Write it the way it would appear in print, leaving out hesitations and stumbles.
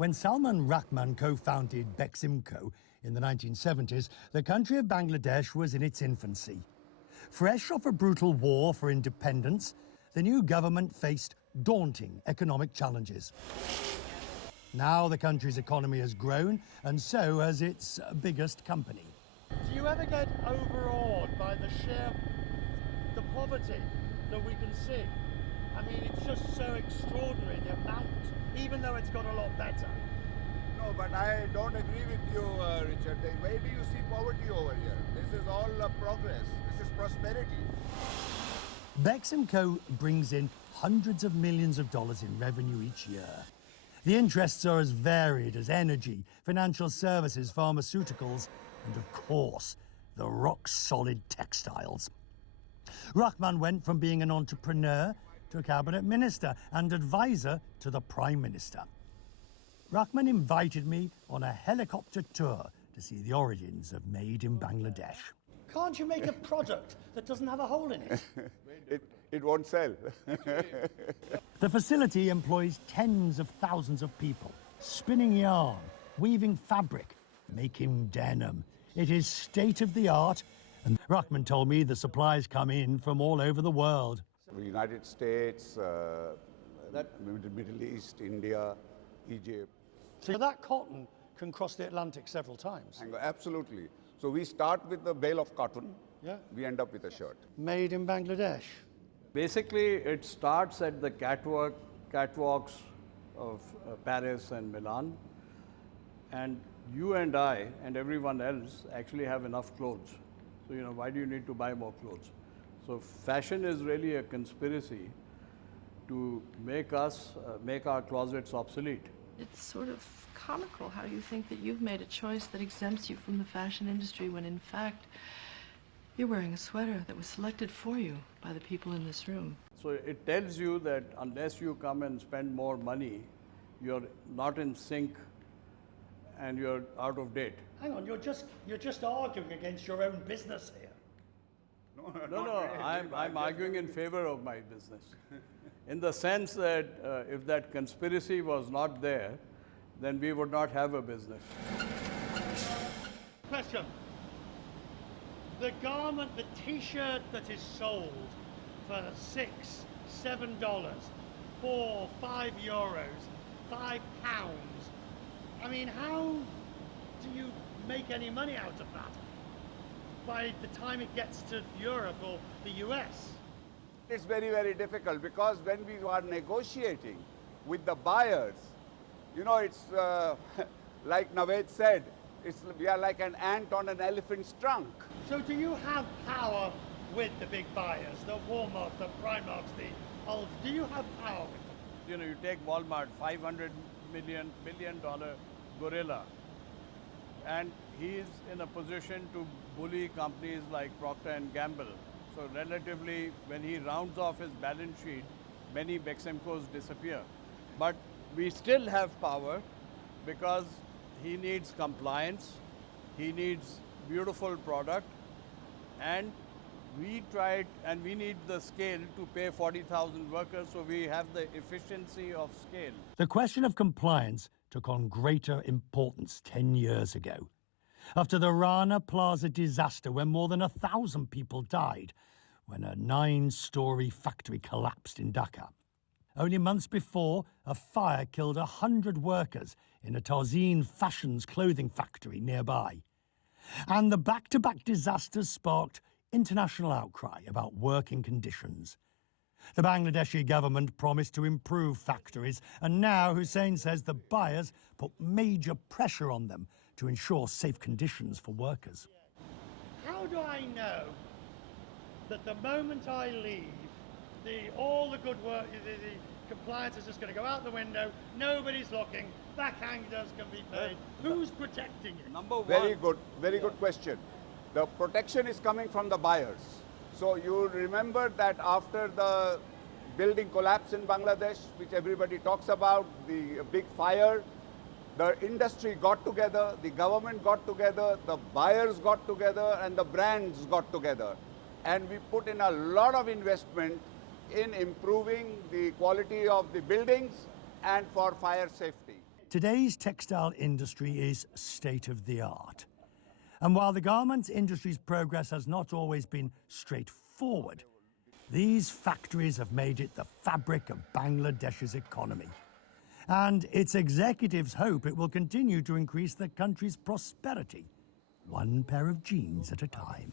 When Salman Rahman co-founded Beximco in the 1970s, the country of Bangladesh was in its infancy. Fresh off a brutal war for independence, the new government faced daunting economic challenges. Now the country's economy has grown, and so has its biggest company. Do you ever get overawed by the poverty that we can see? I mean, it's just so extraordinary, the amount, even though it's got a lot better. No, but I don't agree with you, Richard. Where do you see poverty over here? This is all progress. This is prosperity. Beximco brings in hundreds of millions of dollars in revenue each year. The interests are as varied as energy, financial services, pharmaceuticals, and of course, the rock-solid textiles. Rahman went from being an entrepreneur to a cabinet minister and advisor to the prime minister. Rahman invited me on a helicopter tour to see the origins of Made in Bangladesh. Can't you make a product that doesn't have a hole in it? It won't sell. The facility employs tens of thousands of people, spinning yarn, weaving fabric, making denim. It is state-of-the-art, and Rahman told me the supplies come in from all over the world. The United States, Middle East, India, Egypt. So that cotton can cross the Atlantic several times. Absolutely. So we start with the bale of cotton. Yeah. We end up with a shirt. Made in Bangladesh. Basically, it starts at the catwalks of Paris and Milan. And you and I and everyone else actually have enough clothes. So, why do you need to buy more clothes? So fashion is really a conspiracy to make our closets obsolete. It's sort of comical how you think that you've made a choice that exempts you from the fashion industry when in fact you're wearing a sweater that was selected for you by the people in this room. So it tells you that unless you come and spend more money, you're not in sync and you're out of date. Hang on, you're just arguing against your own business here. No, I'm arguing in favor of my business. In the sense that if that conspiracy was not there, then we would not have a business. Question. The garment, the t-shirt that is sold for $6, $7, €4, €5, £5, I mean, how do you make any money out of that by the time it gets to Europe or the US? It's very, very difficult because when we are negotiating with the buyers, it's like Naved said, we are like an ant on an elephant's trunk. So do you have power with the big buyers, the Walmart, the Primarks, the Aldi? Do you have power with them? You take Walmart, $500 billion gorilla, and he's in a position to bully companies like Procter & Gamble. So relatively, when he rounds off his balance sheet, many Beximcos disappear. But we still have power because he needs compliance, he needs beautiful product, and we need the scale to pay 40,000 workers, so we have the efficiency of scale. The question of compliance took on greater importance 10 years ago. After the Rana Plaza disaster, when more than 1,000 people died, when a 9-story factory collapsed in Dhaka. Only months before, a fire killed 100 workers in a Tarzine Fashions clothing factory nearby. And the back-to-back disasters sparked international outcry about working conditions. The Bangladeshi government promised to improve factories, and now Husain says the buyers put major pressure on them to ensure safe conditions for workers. How do I know that the moment I leave, all the good work, the compliance is just going to go out the window, nobody's looking, backhangers can be paid? Who's protecting it? Number one. Very good question. The protection is coming from the buyers. So you remember that after the building collapse in Bangladesh, which everybody talks about, the big fire, the industry got together, the government got together, the buyers got together, and the brands got together. And we put in a lot of investment in improving the quality of the buildings and for fire safety. Today's textile industry is state of the art. And while the garment industry's progress has not always been straightforward, these factories have made it the fabric of Bangladesh's economy. And its executives hope it will continue to increase the country's prosperity, one pair of jeans at a time.